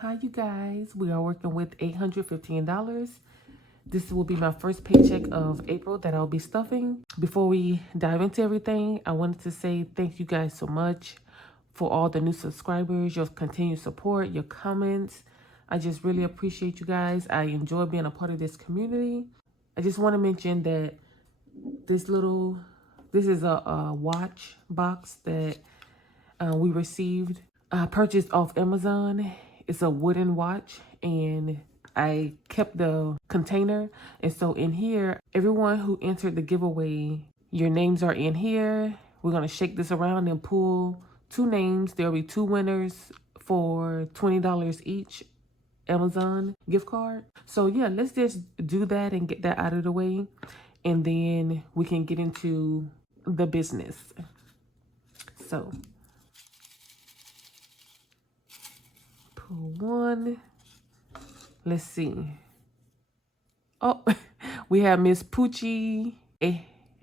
Hi, you guys. We are working with $815. This will be my first paycheck of April that I'll be stuffing. Before we dive into everything, I wanted to say thank you guys so much for all the new subscribers, your continued support, your comments. I just really appreciate you guys. I enjoy being a part of this community. I just want to mention that this is a watch box that we received, purchased off Amazon. It's a wooden watch, and I kept the container. And so in here, everyone who entered the giveaway, your names are in here. We're going to shake this around and pull 2 names. There'll be 2 winners for $20 each Amazon gift card. So yeah, let's just do that and get that out of the way. And then we can get into the business. So pull 1. Let's see. Oh, we have Miss Poochie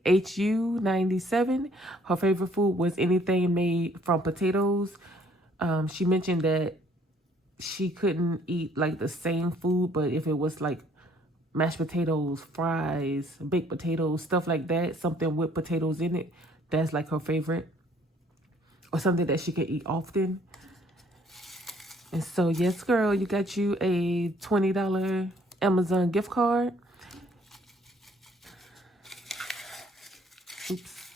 HU97. Her favorite food was anything made from potatoes. She mentioned that she couldn't eat like the same food, but if it was like mashed potatoes, fries, baked potatoes, stuff like that, something with potatoes in it, that's like her favorite, or something that she can eat often. And so, yes, girl, you got you a $20 Amazon gift card. Oops.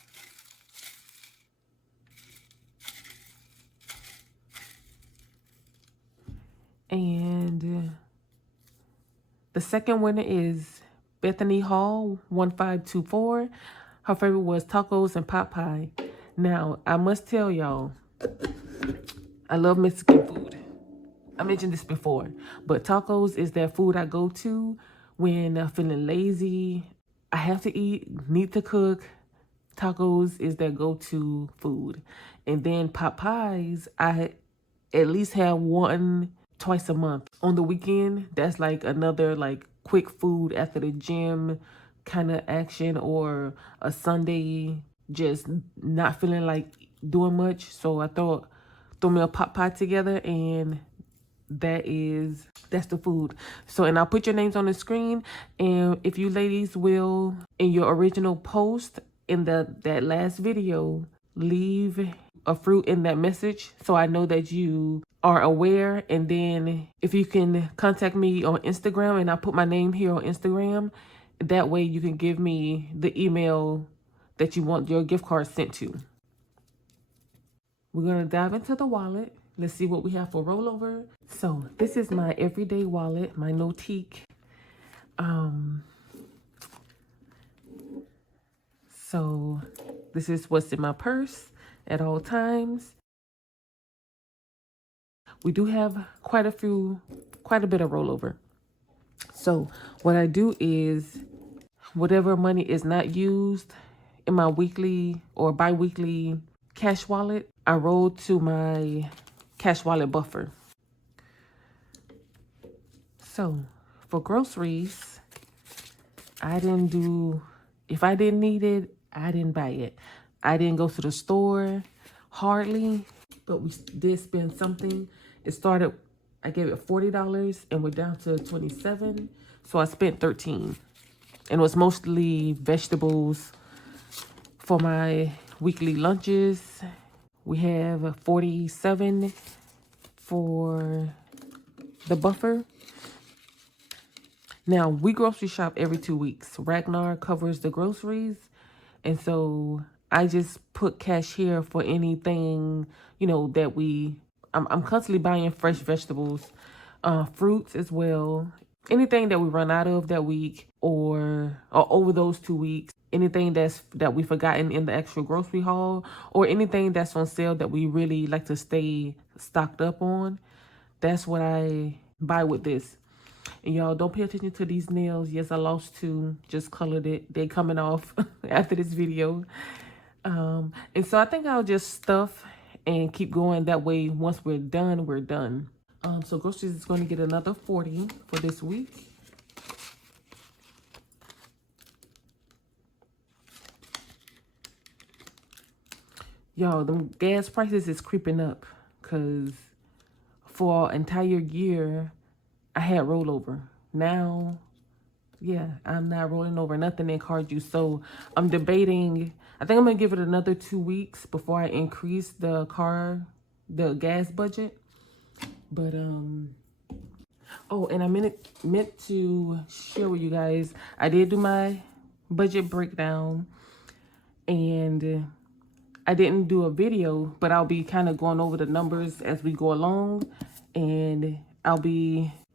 And the second winner is Bethany Hall 1524. Her favorite was tacos and pot pie. Now, I must tell y'all, I love Mexican food. I mentioned this before, but tacos is that food I go to when I'm feeling lazy. I have to eat, need to cook. Tacos is their go-to food. And then pot pies, I at least have one twice a month. On the weekend, that's like another like quick food after the gym kind of action, or a Sunday just not feeling like doing much. So I thought throw me a pot pie together, and that's the food. So, and I'll put your names on the screen, and if you ladies will, in your original post in that last video, leave a fruit in that message so I know that you are aware. And then if you can contact me on Instagram, and I'll put my name here on Instagram, that way you can give me the email that you want your gift card sent to. We're going to dive into the wallet. Let's see what we have for rollover. So this is my everyday wallet, my Notique. So this is what's in my purse at all times. We do have quite a bit of rollover. So what I do is, whatever money is not used in my weekly or bi-weekly cash wallet, I roll to my cash wallet buffer. So for groceries, if I didn't need it, I didn't buy it. I didn't go to the store hardly, but we did spend something. It started, I gave it $40 and we're down to 27. So I spent 13, and it was mostly vegetables for my weekly lunches. We have 47 for the buffer. Now, we grocery shop every 2 weeks. Ragnar covers the groceries. And so I just put cash here for anything, that I'm constantly buying fresh vegetables, fruits as well. Anything that we run out of that week, or over those 2 weeks. Anything that we've forgotten in the extra grocery haul, or anything that's on sale that we really like to stay stocked up on. That's what I buy with this. And y'all, don't pay attention to these nails. Yes, I lost 2, just colored it. They coming off after this video. And so I think I'll just stuff and keep going. That way, once we're done, we're done. So groceries is going to get another 40 for this week. Y'all, the gas prices is creeping up, because for an entire year, I had rollover. Now, yeah, I'm not rolling over nothing in card use. So I'm debating. I think I'm gonna give it another 2 weeks before I increase the gas budget. But oh, and I meant to share with you guys. I did do my budget breakdown, and I didn't do a video, but I'll be kind of going over the numbers as we go along, and I'll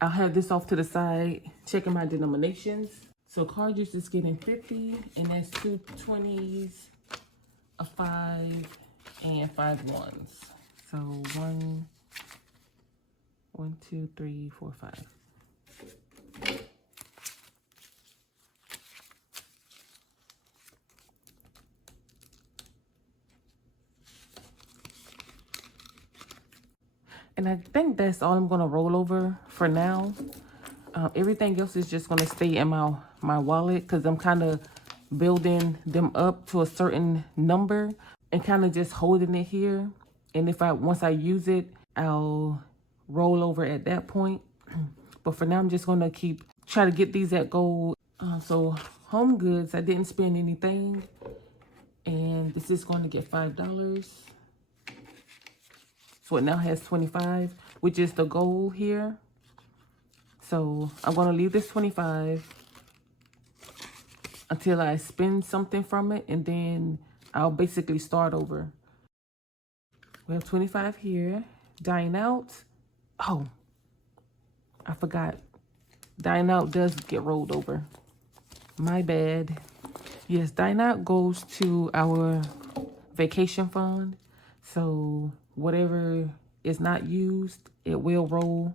have this off to the side, checking my denominations. So card use is getting 50, and that's 2 20s, a 5, and 5 ones. So 1, 2, 3, 4, 5. And I think that's all I'm gonna roll over for now. Everything else is just gonna stay in my wallet, because I'm kind of building them up to a certain number and kind of just holding it here. And once I use it, I'll roll over at that point. But for now, I'm just gonna try to get these at gold. So home goods, I didn't spend anything, and this is going to get $5. So it now has 25, which is the goal here. So I'm going to leave this 25 until I spend something from it, and then I'll basically start over. We have 25 here. Dine out. Oh, I forgot. Dine out does get rolled over. My bad. Yes, dine out goes to our vacation fund. So whatever is not used, it will roll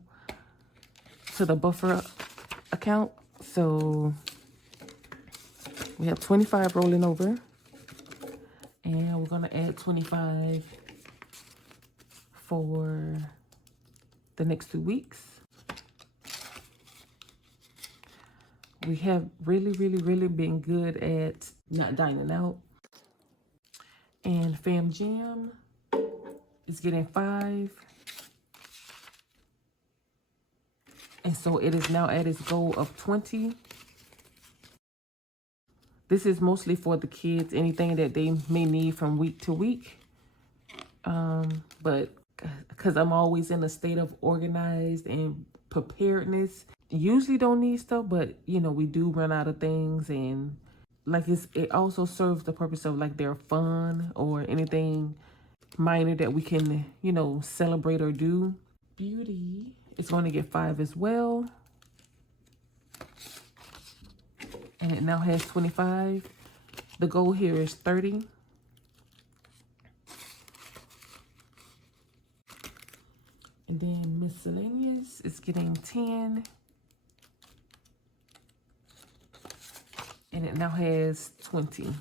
to the buffer account. So we have 25 rolling over, and we're gonna add 25 for the next 2 weeks. We have really been good at not dining out. And Fam Jam is getting 5. And so it is now at its goal of 20. This is mostly for the kids, anything that they may need from week to week. But because I'm always in a state of organized and preparedness, usually don't need stuff, but you know, we do run out of things, and like it also serves the purpose of like their fun or anything minor that we can, you know, celebrate or do. Beauty is going to get 5 as well, and it now has 25. The goal here is 30. And then miscellaneous is getting 10. And it now has 20.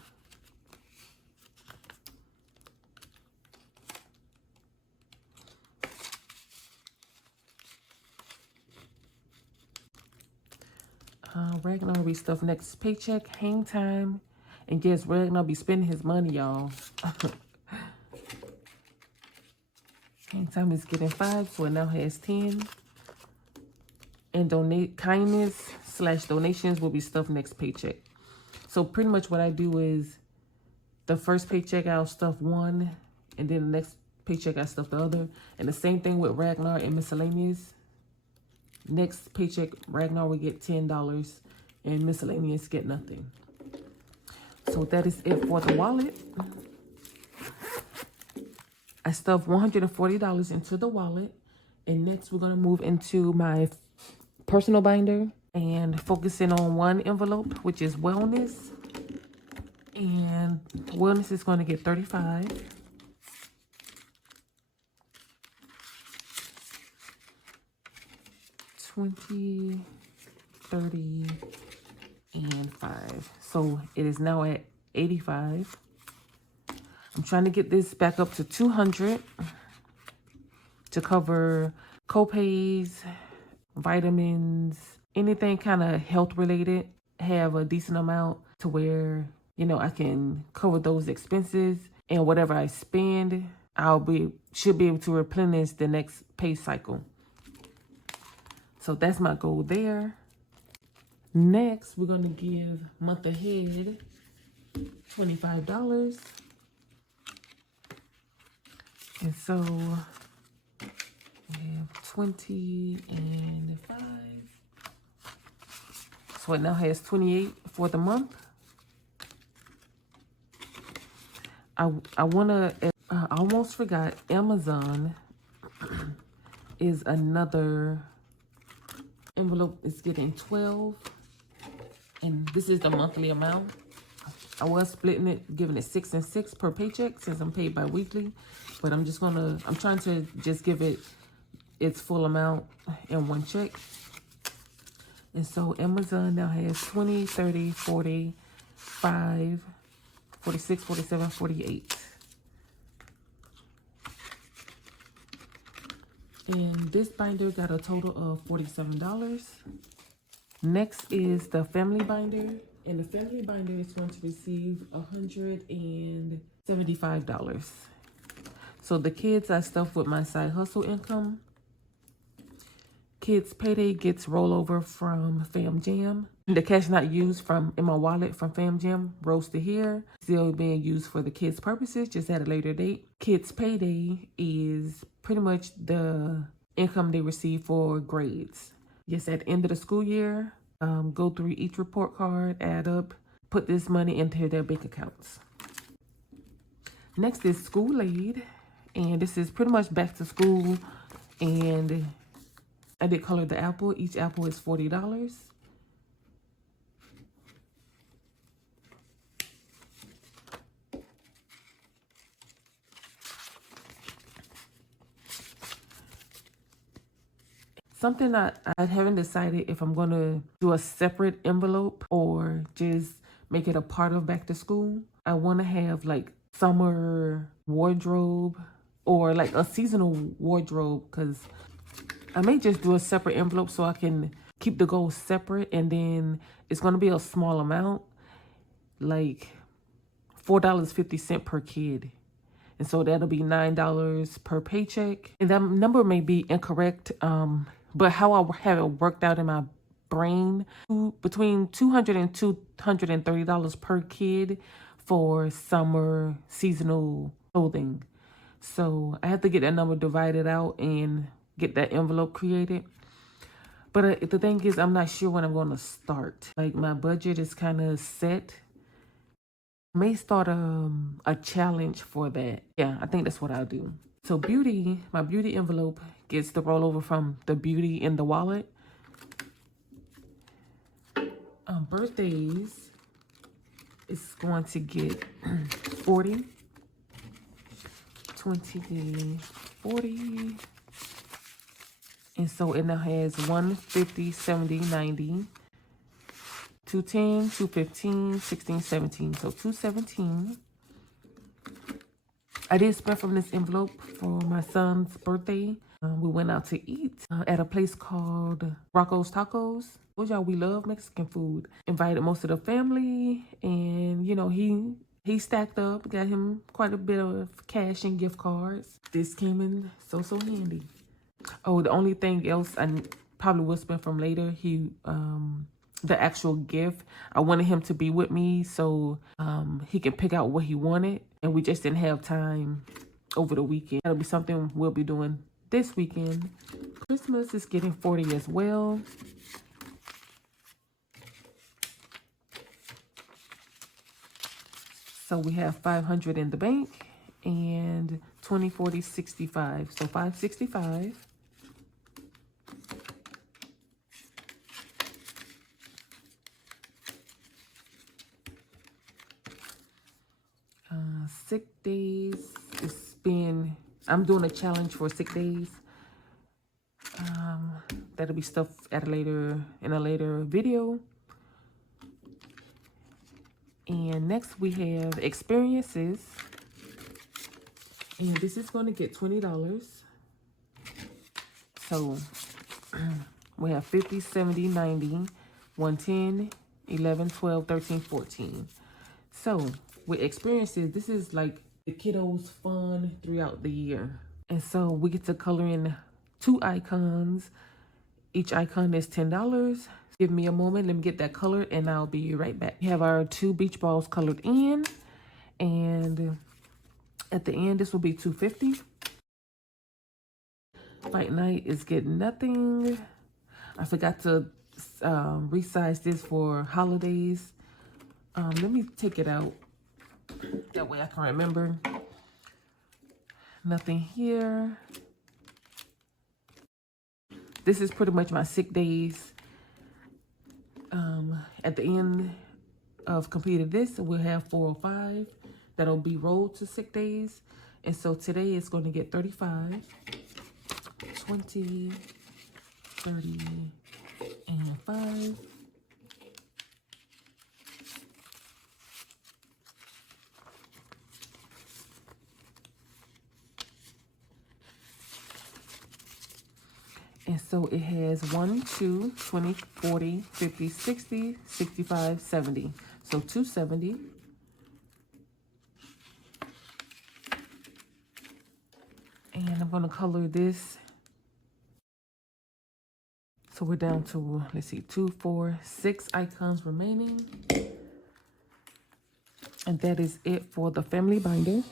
Ragnar will be stuff next paycheck, hang time. And yes, Ragnar be spending his money, y'all. Hang time is getting 5, so it now has 10. And kindness/donations will be stuff next paycheck. So pretty much what I do is the first paycheck I'll stuff 1, and then the next paycheck I stuff the other. And the same thing with Ragnar and miscellaneous. Next paycheck, Ragnar will get $10 and miscellaneous get nothing. So that is it for the wallet. I stuffed $140 into the wallet. And next we're going to move into my personal binder and focusing on one envelope, which is wellness. And wellness is going to get 35. $20, $30, and $5. So it is now at 85. I'm trying to get this back up to 200 to cover co-pays, vitamins, anything kind of health related. Have a decent amount to where, you know, I can cover those expenses, and whatever I spend, should be able to replenish the next pay cycle. So that's my goal there. Next, we're going to give month ahead $25. And so we have 20 and 5. So it now has 28 for the month. I want to, I almost forgot, Amazon is another envelope. Is getting 12. And this is the monthly amount. I was splitting it, giving it 6 and 6 per paycheck since I'm paid bi-weekly. But I'm trying to just give it its full amount in one check. And so Amazon now has 20, 30, 40, 5, 46, 47, 48. And this binder got a total of $47. Next is the family binder. And the family binder is going to receive $175. So the kids I stuff with my side hustle income. Kids payday gets rollover from Fam Jam. The cash not used in my wallet from Fam Jam rolls to here. Still being used for the kids' purposes, just at a later date. Kids payday is pretty much the income they receive for grades. Yes, at the end of the school year, go through each report card, add up, put this money into their bank accounts. Next is school aid. And this is pretty much back to school. And I did color the apple. Each apple is $40. Something I haven't decided if I'm going to do a separate envelope or just make it a part of back to school. I want to have like summer wardrobe or like a seasonal wardrobe, because I may just do a separate envelope so I can keep the goals separate, and then it's going to be a small amount, like $4.50 per kid. And so that'll be $9 per paycheck. And that number may be incorrect, but how I have it worked out in my brain, between $200 and $230 per kid for summer seasonal clothing. So I have to get that number divided out and get that envelope created. But the thing is, I'm not sure when I'm going to start. Like, my budget is kind of set. I may start a challenge for that. Yeah, I think that's what I'll do. So my beauty envelope gets the rollover from the beauty in the wallet. Birthdays is going to get 40. 20, 40. And so it now has 150, 70, 90, 210, 215, 16, 17. So 217. I did spend from this envelope for my son's birthday. We went out to eat at a place called Rocco's Tacos. Told y'all we love Mexican food. Invited most of the family, and you know, he stacked up, got him quite a bit of cash and gift cards. This came in so handy. Oh, the only thing else I probably will spend from later, the actual gift, I wanted him to be with me so he can pick out what he wanted, and we just didn't have time over the weekend. That'll be something we'll be doing this weekend. Christmas is getting 40 as well. So we have 500 in the bank and 20, 40, 65. So 565. Sick days is I'm doing a challenge for sick days. That'll be stuff in a later video. And next we have experiences. And this is going to get $20. So we have 50, 70, 90, 110, 11, 12, 13, 14. So with experiences, this is like the kiddos fun throughout the year. And so we get to color in 2 icons. Each icon is $10. Give me a moment, let me get that colored and I'll be right back. We have our 2 beach balls colored in, and at the end this will be $2.50. Fight Night is getting nothing. I forgot to resize this for holidays. Let me take it out. That way I can remember. Nothing here. This is pretty much my sick days. At the end of completed this, we'll have 405. That'll be rolled to sick days. And so today it's going to get 35, 20, 30, and 5. And so it has 1, 2, 20, 40, 50, 60, 65, 70. So 270. And I'm going to color this. So we're down to, let's see, 2, 4, 6 icons remaining. And that is it for the family binder.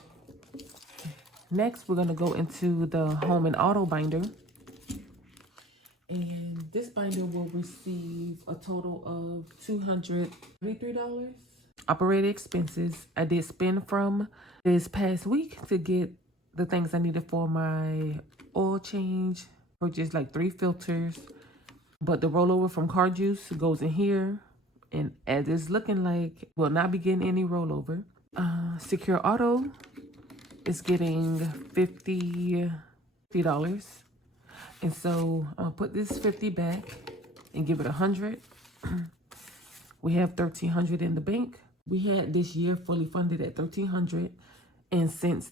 Next, we're going to go into the home and auto binder. And this binder will receive a total of $233. Operating expenses. I did spend from this past week to get the things I needed for my oil change. Purchased like 3 filters. But the rollover from car juice goes in here. And as it's looking like, we'll not be getting any rollover. Secure Auto is getting $50. And so I'm gonna put this 50 back and give it 100. We have 1,300 in the bank. We had this year fully funded at 1,300. And since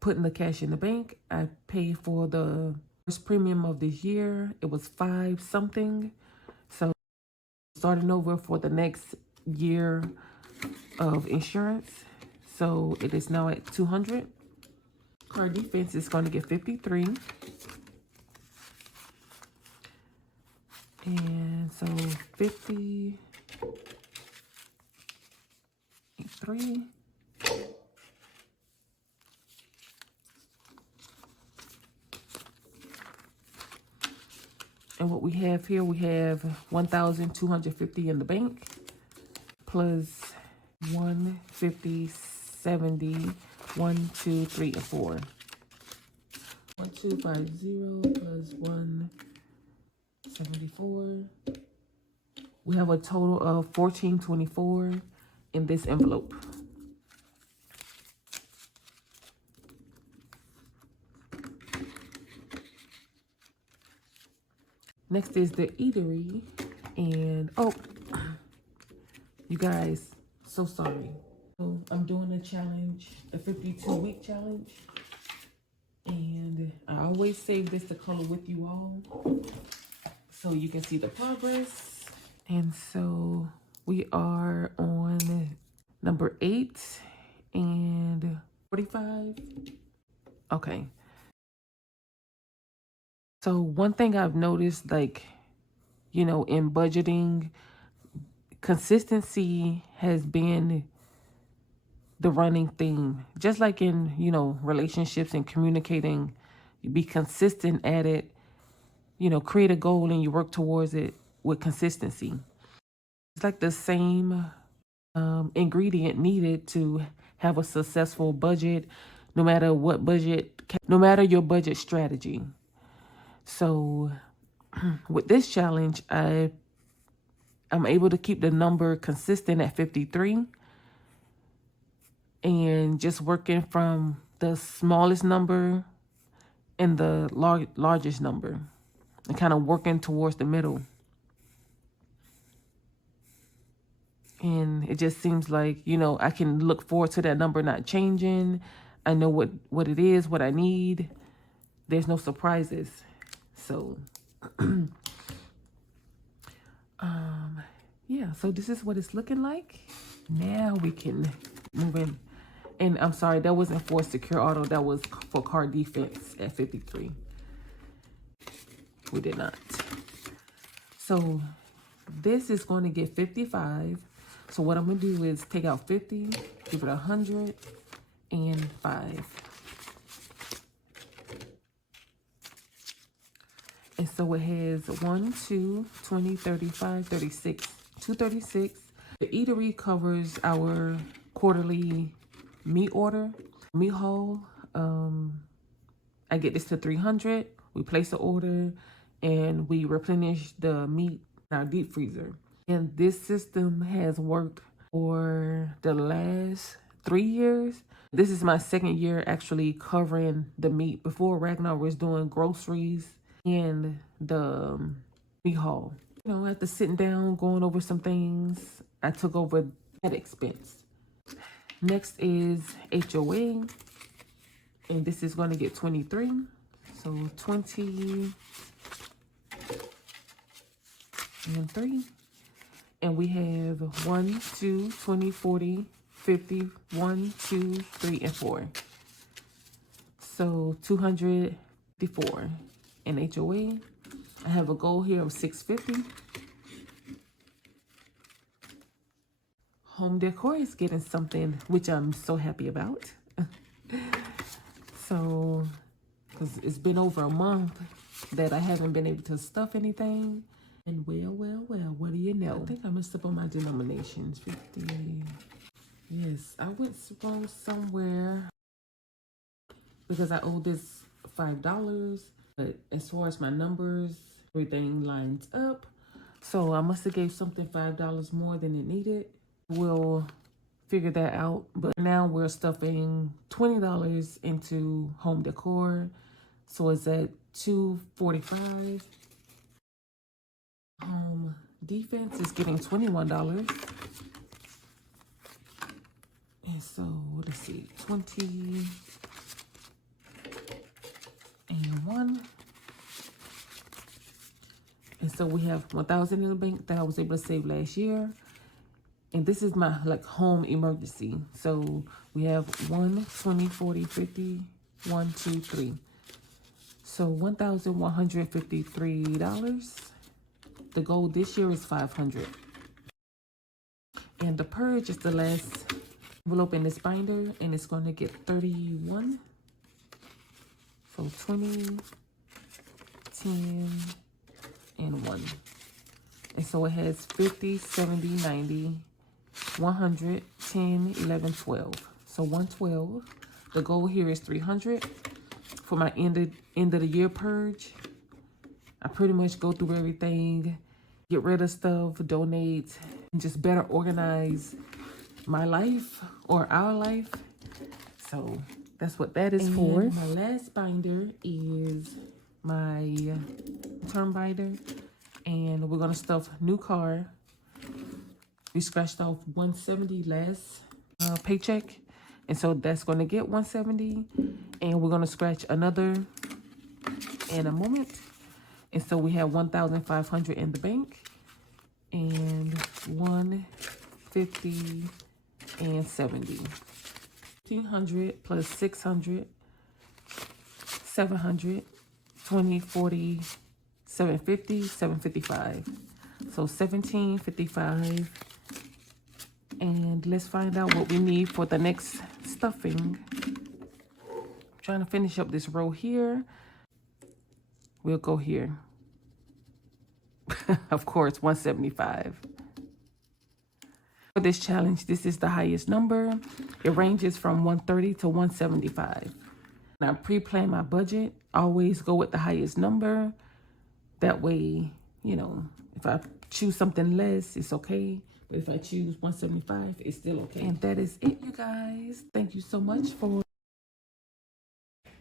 putting the cash in the bank, I paid for the first premium of this year. It was 5 something. So starting over for the next year of insurance. So it is now at 200. Car defense is going to get 53. And so 50, 3. And what we have here, we have 1,250 in the bank, plus 150, 70, 1, 2, 3, and 4. 1250 plus 174. We have a total of 1,424 in this envelope. Next is the eatery, and oh, you guys, so sorry. So I'm doing a challenge, a 52-week challenge, and I always save this to color with you all so you can see the progress. And so we are on number 8 and 45. Okay. So one thing I've noticed, like, you know, in budgeting, consistency has been the running theme. Just like in, you know, relationships and communicating, you be consistent at it, you know, create a goal and you work towards it with consistency. It's like the same ingredient needed to have a successful budget, no matter what budget, no matter your budget strategy. So with this challenge, I'm able to keep the number consistent at 53 and just working from the smallest number and the largest number and kind of working towards the middle. And it just seems like, you know, I can look forward to that number not changing. I know what it is, what I need. There's no surprises. So, yeah, so this is what it's looking like. Now we can move in. And I'm sorry, that wasn't for secure auto. That was for card defense at 53. We did not. So this is going to get 55. So what I'm going to do is take out 50, give it 100, and 5. And so it has 1, 2, 20, 35, 36, 236. The eatery covers our quarterly meat order, meat haul. I get this to 300. We place the order and we replenish the meat in our deep freezer. And this system has worked for the last 3 years. This is my second year actually covering the meat. Before, Ragnar was doing groceries and the meat haul. You know, after sitting down, going over some things, I took over that expense. Next is HOA, and this is going to get 23. So 20 and 3. And we have 1, 2, 20, 40, 50, 1, 2, 3, and 4. So 254 in HOA. I have a goal here of 650. Home decor is getting something, which I'm so happy about. So, because it's been over a month that I haven't been able to stuff anything. And well, what do you know? I think I messed up on my denominations. 50. Yes, I went wrong somewhere because I owe this $5. But as far as my numbers, everything lines up. So I must have gave something $5 more than it needed. We'll figure that out. But now we're stuffing $20 into home decor. So it's at $245. Home defense is getting $21. And so let's see, 20 and 1. And so we have 1,000 in the bank that I was able to save last year. And this is my like home emergency. So we have 1, 20, 40, 50, 1, 2, 3. So $1,153. The goal this year is 500. And the purge is the last envelope in this binder, and it's going to get 31. So 20, 10, and 1. And so it has 50, 70, 90, 100, 10, 11, 12. So 112. The goal here is 300 for my end of the year purge. I pretty much go through everything, get rid of stuff, donate, and just better organize my life or our life. So that's what that is for. My last binder is my term binder, and we're gonna stuff new car. We scratched off 170 last paycheck, and so that's gonna get 170, and we're gonna scratch another in a moment. And so we have 1,500 in the bank, and 150 and 70. 1,500 plus 600, 700, 20, 40, 750, 755. So 1,755. And let's find out what we need for the next stuffing. I'm trying to finish up this row here. We'll go here. Of course, 175. For this challenge, this is the highest number. It ranges from 130 to 175. Now, pre-plan my budget. Always go with the highest number. That way, you know, if I choose something less, it's okay. But if I choose 175, it's still okay. And that is it, you guys. Thank you so much for...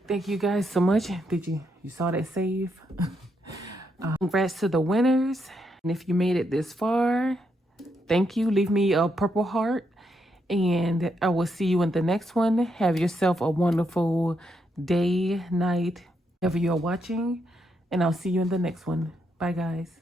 Thank you guys so much. You saw that save? Congrats to the winners. And if you made it this far, thank you. Leave me a purple heart. And I will see you in the next one. Have yourself a wonderful day, night, wherever you're watching. And I'll see you in the next one. Bye, guys.